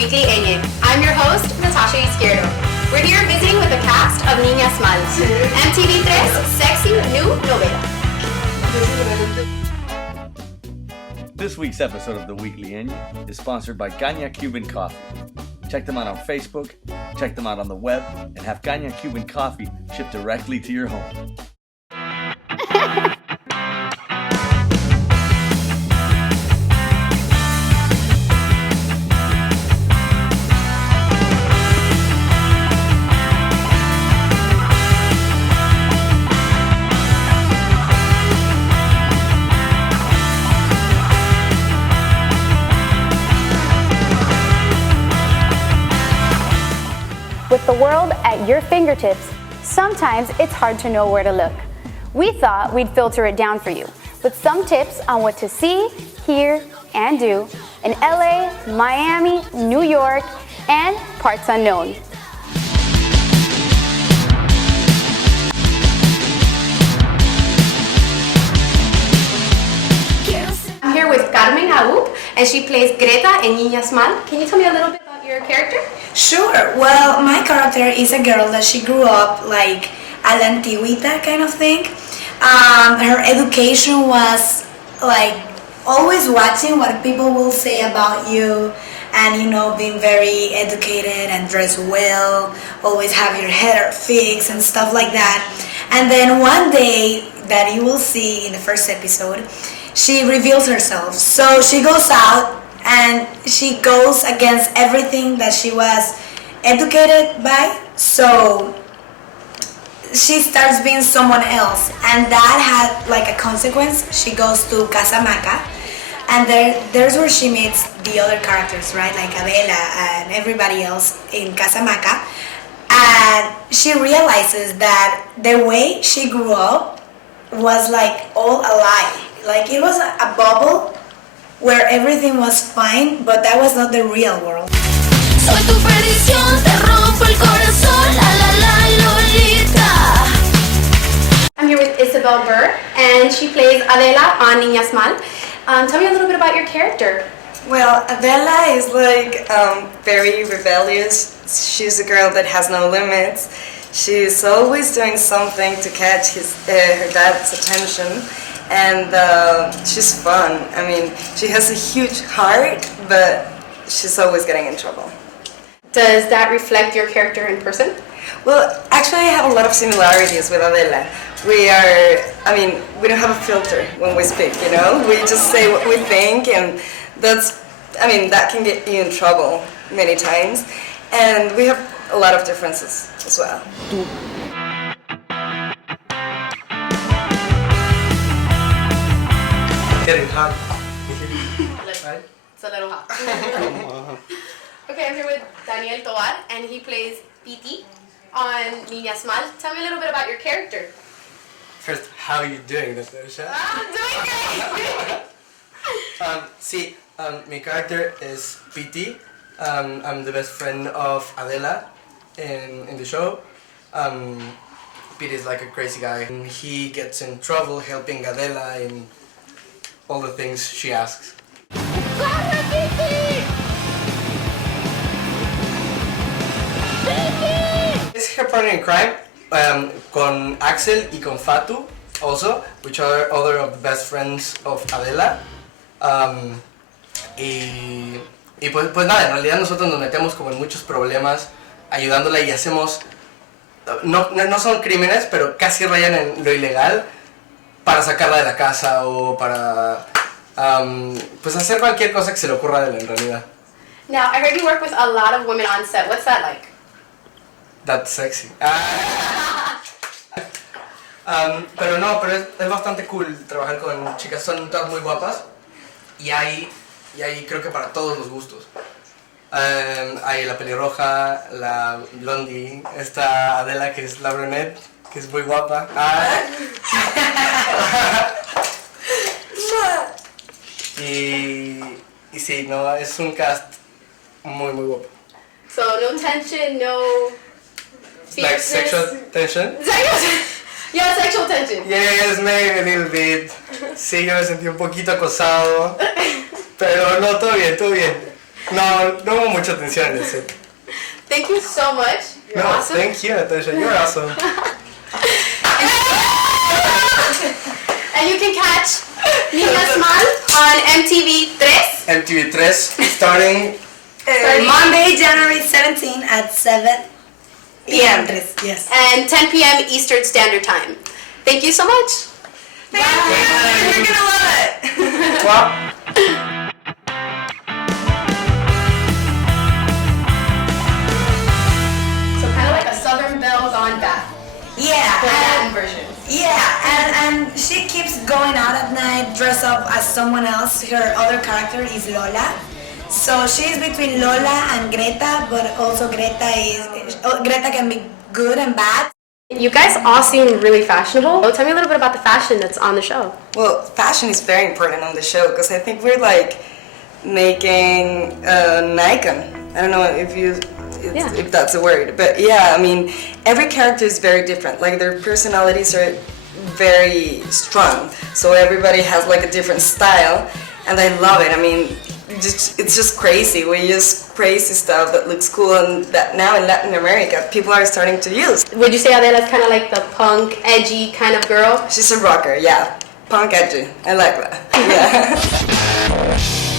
weekly Ñ. I'm your host, Natasha Izquierdo. We're here visiting with the cast of Niñas Mal, MTV Tr3s sexy new novela. This week's episode of the Weekly Ñ is sponsored by Caña Cuban Coffee. Check them out on Facebook, check them out on the web, and have Caña Cuban Coffee shipped directly to your home. With the world at your fingertips, sometimes it's hard to know where to look. We thought we'd filter it down for you with some tips on what to see, hear, and do in LA, Miami, New York, and parts unknown. I'm here with Carmen Aub, and she plays Greta in Niñas Mal. Can you tell me a little bit about your character? Sure. Well, my character is a girl that she grew up like a la antigüita kind of thing. Her education was like always watching what people will say about you, and being very educated and dressed well, always have your hair fixed and stuff like that. And then one day that you will see in the first episode, she reveals herself. So she goes out and she goes against everything that she was educated by. So she starts being someone else, and that had like a consequence. She goes to Casamaca, and there's where she meets the other characters, right? Like Adela and everybody else in Casamaca. And she realizes that the way she grew up was like all a lie. Like it was a bubble where everything was fine, but that was not the real world. Soy tu perdición, te rompo el corazón, la la la Lolita. I'm here with Isabel Burr, and she plays Adela on Niñas Mal. Tell me a little bit about your character. Well, Adela is like very rebellious. She's a girl that has no limits. She's always doing something to catch her dad's attention. And she's fun. I mean, she has a huge heart, but she's always getting in trouble. Does that reflect your character in person? Well, actually I have a lot of similarities with Adela. We don't have a filter when we speak, We just say what we think, and that can get you in trouble many times. And we have a lot of differences as well. Getting hot. Right? It's a little hot. Okay, I'm here with Tovar, and he plays Piti on Niñas Mal. Tell me a little bit about your character. First, how are you doing, Natasha? I'm doing great! Mi character is Piti. I'm the best friend of Adela in the show. Piti is like a crazy guy. He gets in trouble helping Adela in all the things she asks. ¡Corre, Piti! ¡Piti! Es her partner in crime, con Axel y con Fatu also, which are other of the best friends of Adela. Pues nada, en realidad nosotros nos metemos como en muchos problemas ayudándola y hacemos, no son crímenes, pero casi rayan en lo ilegal para sacarla de la casa o para pues hacer cualquier cosa que se le ocurra de él en realidad. Now, I heard you work with a lot of women on set. What's that like? That's sexy. Pero es bastante cool trabajar con chicas, son todas muy guapas y hay creo que para todos los gustos. Hay la pelirroja, la blondie, esta Adela que es la brunette, que es muy guapa. Y sí, no, es un cast muy guapo. So, no tension, no fierceness? Like sexual tension? Yeah, sexual tension. Yes, maybe a little bit. Sí, yo me sentí un poquito acosado. Pero no, todo bien, todo bien. No hubo mucha atención en el set. Thank you so much. You're awesome. Thank you, Natasha. You're awesome. And you can catch Niñas Mal on MTV Tr3s. MTV Tr3s starting Monday, January 17 at 7 p.m. Yes. And 10 p.m. Eastern Standard Time. Thank you so much. Thank you. You're gonna love it. Wow. So kind of like a Southern Belle gone back. Yeah. The Latin And, version. yeah, and she keeps going out at night dressed up as someone else. Her other character is Lola. So she's between Lola and Greta, but also Greta can be good and bad. You guys all seem really fashionable. Tell me a little bit about the fashion that's on the show. Well, fashion is very important on the show because I think we're like making an icon. I don't know if that's a word, but yeah, I mean, every character is very different. Like their personalities are very strong, so everybody has like a different style, and I love it. I mean, it's just crazy. We use crazy stuff that looks cool, and that now in Latin America people are starting to use. Would you say Adela's kind of like the punk, edgy kind of girl? She's a rocker, yeah, punk edgy. I like that. Yeah.